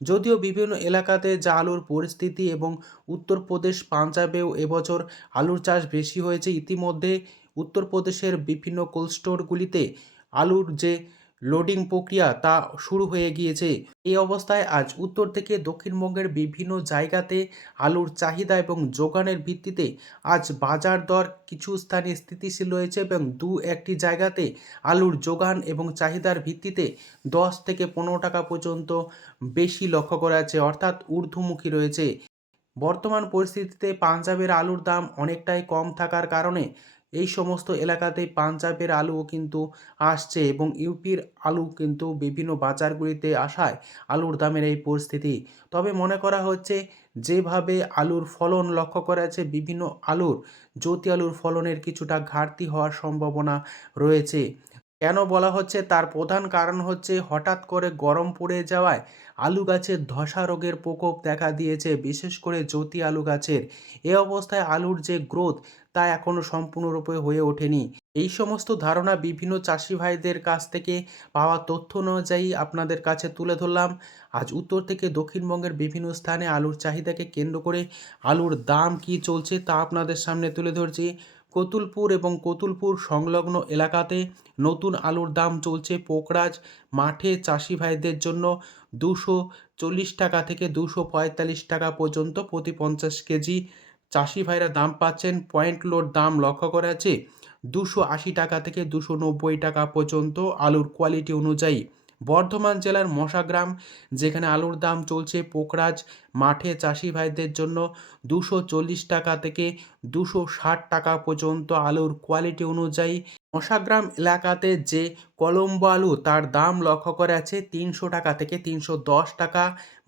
যদিও বিভিন্ন এলাকাতে যা আলুর পরিস্থিতি এবং উত্তরপ্রদেশ, পাঞ্জাবেও এবছর আলুর চাষ বেশি হয়েছে। ইতিমধ্যে উত্তরপ্রদেশের বিভিন্ন কোল্ড স্টোরগুলিতে আলুর যে লোডিং প্রক্রিয়া তা শুরু হয়ে গিয়েছে। এই অবস্থায় আজ উত্তর থেকে দক্ষিণবঙ্গের বিভিন্ন জায়গাতে আলুর চাহিদা এবং যোগানের ভিত্তিতে আজ বাজার দর কিছু স্থানে স্থিতিশীল রয়েছে এবং দু একটি জায়গাতে আলুর যোগান এবং চাহিদার ভিত্তিতে 10 থেকে 15 টাকা পর্যন্ত বেশি লক্ষ্য করা যাচ্ছে, অর্থাৎ ঊর্ধ্বমুখী রয়েছে। বর্তমান পরিস্থিতিতে পাঞ্জাবের আলুর দাম অনেকটাই কম থাকার কারণে এই সমস্ত এলাকাতে পাঞ্জাবের আলুও কিন্তু আসছে এবং ইউপির আলু কিন্তু বিভিন্ন বাজারগুলিতে আসায় আলুর দামের এই পরিস্থিতি। তবে মনে করা হচ্ছে যেভাবে আলুর ফলন লক্ষ্য করা যাচ্ছে, বিভিন্ন আলুর জ্যোতি আলুর ফলনের কিছুটা ঘাটতি হওয়ার সম্ভাবনা রয়েছে। কেন বলা হচ্ছে তার প্রধান কারণ হচ্ছে হঠাৎ করে গরম পড়ে যাওয়ায় আলু গাছের ধসা রোগের প্রকোপ দেখা দিয়েছে, বিশেষ করে জ্যোতি আলু গাছের। এ অবস্থায় আলুর যে গ্রোথ তা এখনও সম্পূর্ণরূপে হয়ে ওঠেনি। এই সমস্ত ধারণা বিভিন্ন চাষি ভাইদের কাছ থেকে পাওয়া তথ্য অনুযায়ী আপনাদের কাছে তুলে ধরলাম। আজ উত্তর থেকে দক্ষিণবঙ্গের বিভিন্ন স্থানে আলুর চাহিদাকে কেন্দ্র করে আলুর দাম কি চলছে তা আপনাদের সামনে তুলে ধরছি। কতুলপুর এবং কতুলপুর সংলগ্ন এলাকাতে নতুন আলুর দাম চলছে পোকরাজ মাঠে চাষি ভাইদের জন্য 240 টাকা থেকে 245 টাকা পর্যন্ত প্রতি 50 কেজি চাষি ভাইরা দাম পাচ্ছেন। পয়েন্ট লোড দাম লক্ষ্য করা যাচ্ছে 280 টাকা থেকে 290 টাকা পর্যন্ত আলুর কোয়ালিটি অনুযায়ী। বর্ধমান জেলার মশাগ্রাম যেখানে আলুর দাম চলছে পোকরাজ মাঠে চাষি ভাইদের জন্য 240 টাকা থেকে 260 টাকা পর্যন্ত আলুর কোয়ালিটি অনুযায়ী। মশাগ্রাম এলাকাতে যে কলম্বো আলু তার দাম লক্ষ্য করা আছে 300 টাকা থেকে 310 টাকা।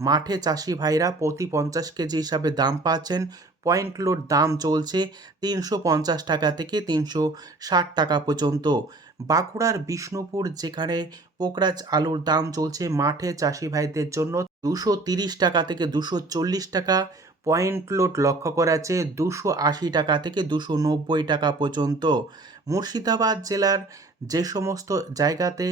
মাঠে চাষি ভাইরা প্রতি 50 কেজি হিসাবে দাম পাচ্ছেন। পয়েন্ট লোড দাম চলছে 350 টাকা থেকে 360 টাকা পর্যন্ত। বাঁকুড়ার বিষ্ণুপুর যেখানে পোকরাজ আলুর দাম চলছে মাঠে চাষি ভাইদের জন্য 230 টাকা থেকে 240 টাকা। পয়েন্ট লোড লক্ষ্য করা আছে 280 টাকা থেকে 290 টাকা পর্যন্ত। মুর্শিদাবাদ জেলার যে সমস্ত জায়গাতে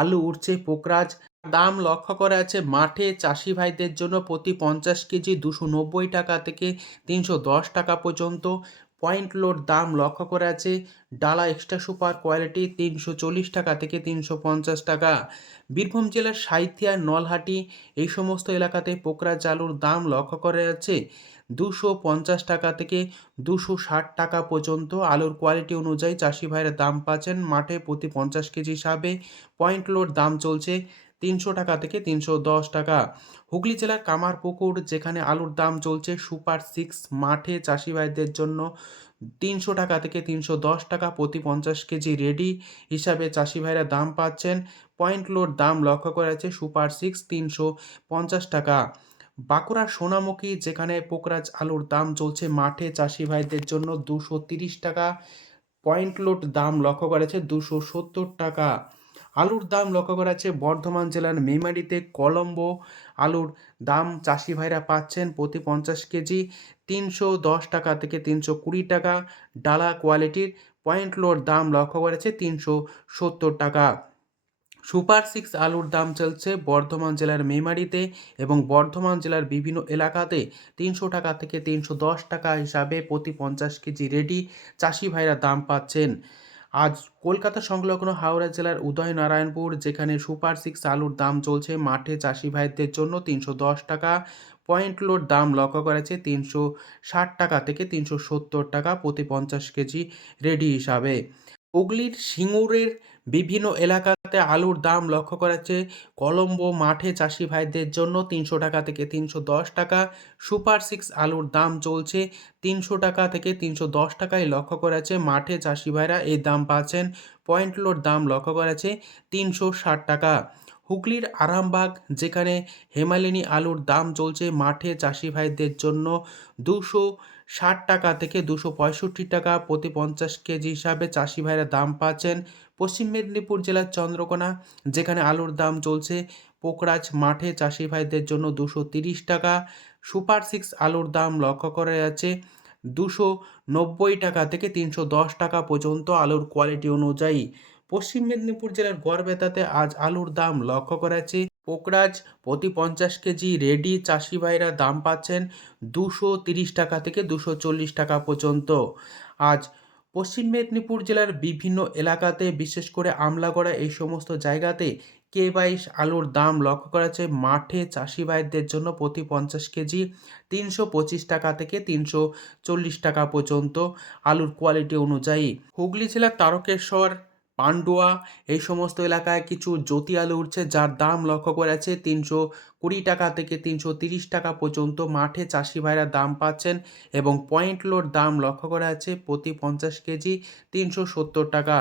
আলু উঠছে পোকরাজ দাম লক্ষ্য করা আছে মাঠে চাষি ভাইদের জন্য প্রতি 50 কেজি 290 টাকা থেকে 310 টাকা পর্যন্ত। পয়েন্ট লোড দাম লক্ষ্য করা আছে ডালা এক্সট্রা সুপার কোয়ালিটি 340 টাকা থেকে 350 টাকা। বীরভূম জেলার সাঁইথিয়া নলহাটি এই সমস্ত এলাকাতে পোকরাজ আলুর দাম লক্ষ্য করা যাচ্ছে 250 টাকা থেকে 260 টাকা পর্যন্ত। আলুর কোয়ালিটি অনুযায়ী চাষি ভাইরা দাম পাচ্ছেন মাঠে প্রতি 50 কেজি হিসাবে। পয়েন্ট লোড দাম চলছে 300 টাকা থেকে 310 টাকা। হুগলি জেলার কামারপুকুর যেখানে আলুর দাম চলছে সুপার 6 মাঠে চাষি ভাইদের জন্য 300 টাকা থেকে 310 টাকা প্রতি 50 কেজি রেডি হিসাবে চাষি ভাইরা দাম পাচ্ছেন। পয়েন্ট লোড দাম লক্ষ্য করা আছে সুপার 6 350 টাকা। বাঁকুড়ার সোনামুখী যেখানে পোকরাজ আলুর দাম চলছে মাঠে চাষি ভাইদের জন্য 230 টাকা। পয়েন্ট লোড দাম লক্ষ্য করা আছে 270 টাকা। আলুর দাম লক্ষ্য করা যাচ্ছে বর্ধমান জেলার মেমারিতে কলম্বো আলুর দাম চাষি ভাইরা পাচ্ছেন প্রতি 50 কেজি 310 টাকা থেকে 320 টাকা। ডালা কোয়ালিটির পয়েন্ট লোড দাম লক্ষ্য করা যাচ্ছে 370 টাকা। সুপার 6 আলুর দাম চলছে বর্ধমান জেলার মেমারিতে এবং বর্ধমান জেলার বিভিন্ন এলাকাতে 300 টাকা থেকে 310 টাকা হিসাবে প্রতি 50 কেজি রেডি চাষি ভাইরা দাম পাচ্ছেন। আজ কলকাতা সংলগ্ন হাওড়া জেলার উদয়নারায়ণপুর যেখানে সুপার 6 আলুর দাম চলছে মাঠে চাষি ভাইদের জন্য 310 টাকা। পয়েন্ট লোড দাম লক্ষ্য করেছে 360 টাকা থেকে 370 টাকা প্রতি 50 কেজি রেডি হিসাবে। হুগলির সিঙ্গুরের বিভিন্ন এলাকাতে আলুর দাম লক্ষ্য করা যাচ্ছে কলম্বো মাঠে চাষি ভাইদের জন্য 300 টাকা থেকে 310 টাকা। সুপার 6 আলুর দাম চলছে 300 টাকা থেকে 310 টাকায় লক্ষ্য করা যাচ্ছে মাঠে চাষি ভাইরা এই দাম পাচ্ছেন। পয়েন্ট লোড দাম লক্ষ্য করা যাচ্ছে 360 টাকা। হুগলির আরামবাগ যেখানে হেমালিনী আলুর দাম চলছে মাঠে চাষি ভাইদের জন্য 260 টাকা থেকে 265 টাকা প্রতি 50 কেজি হিসাবে চাষি ভাইরা দাম পাচ্ছেন। পশ্চিম মেদিনীপুর জেলার চন্দ্রকোনা যেখানে আলুর দাম চলছে পোকরাজ মাঠে চাষি ভাইদের জন্য 230 টাকা। সুপার 6 আলুর দাম লক্ষ্য করা যাচ্ছে 290 টাকা থেকে 310 টাকা পর্যন্ত আলুর কোয়ালিটি অনুযায়ী। পশ্চিম মেদিনীপুর জেলার গড়বেতাতে আজ আলুর দাম লক্ষ্য করা যাচ্ছে পোকরাজ প্রতি 50 কেজি রেডি চাষি ভাইরা দাম পাচ্ছেন 230 টাকা থেকে 240 টাকা পর্যন্ত। আজ পশ্চিম মেদিনীপুর জেলার বিভিন্ন এলাকাতে বিশেষ করে আমলাগড়া এই সমস্ত জায়গাতে K22 আলুর দাম লক্ষ্য করা যাচ্ছে মাঠে চাষি ভাইদের জন্য প্রতি 50 কেজি 325 টাকা থেকে 340 টাকা পর্যন্ত আলুর কোয়ালিটি অনুযায়ী। হুগলি জেলার তারকেশ্বর, পান্ডুয়া এই সমস্ত এলাকায় কিছু জ্যোতি আলু উঠছে যার দাম লক্ষ্য করা যাচ্ছে 320 টাকা থেকে 330 টাকা পর্যন্ত মাঠে চাষি ভাইরা দাম পাচ্ছেন এবং পয়েন্ট লোড দাম লক্ষ্য করা যাচ্ছে প্রতি 50 কেজি 370 টাকা।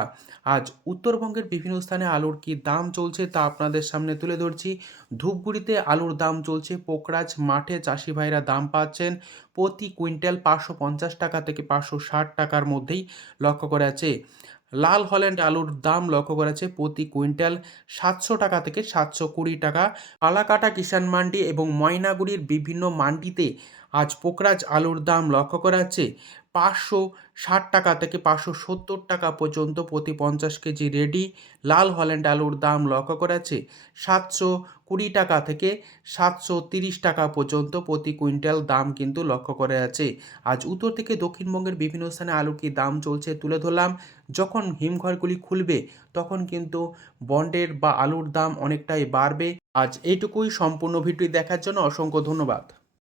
আজ উত্তরবঙ্গের বিভিন্ন স্থানে আলুর কি দাম চলছে তা আপনাদের সামনে তুলে ধরছি। ধূপগুড়িতে আলুর দাম চলছে পোকরাজ মাঠে চাষি ভাইরা দাম পাচ্ছেন প্রতি কুইন্টাল 550 টাকা থেকে 560 টাকার মধ্যেই লক্ষ্য করা যাচ্ছে। লাল হল্যান্ড আলুর দাম লক্ষ্য করা যাচ্ছে প্রতি কুইন্টাল 700 টাকা থেকে 720 টাকা। পালাকাটা কিষাণ মান্ডি এবং ময়নাগুড়ির বিভিন্ন মান্ডিতে আজ পোকরাজ আলুর দাম লক্ষ্য করা যাচ্ছে 560 টাকা থেকে 570 টাকা পর্যন্ত প্রতি 50 কেজি রেডি। লাল হল্যান্ড আলুর দাম লক্ষ্য করা যাচ্ছে 720 টাকা থেকে 730 টাকা পর্যন্ত প্রতি কুইন্টাল দাম কিন্তু লক্ষ্য করা যাচ্ছে। আজ উত্তর থেকে দক্ষিণবঙ্গের বিভিন্ন স্থানে আলু কি দাম চলছে তুলে ধরলাম। যখন হিমঘরগুলি খুলবে তখন কিন্তু বন্ডের বা আলুর দাম অনেকটাই বাড়বে। আজ এইটুকুই। সম্পূর্ণ ভিডিওটি দেখার জন্য অসংখ্য ধন্যবাদ।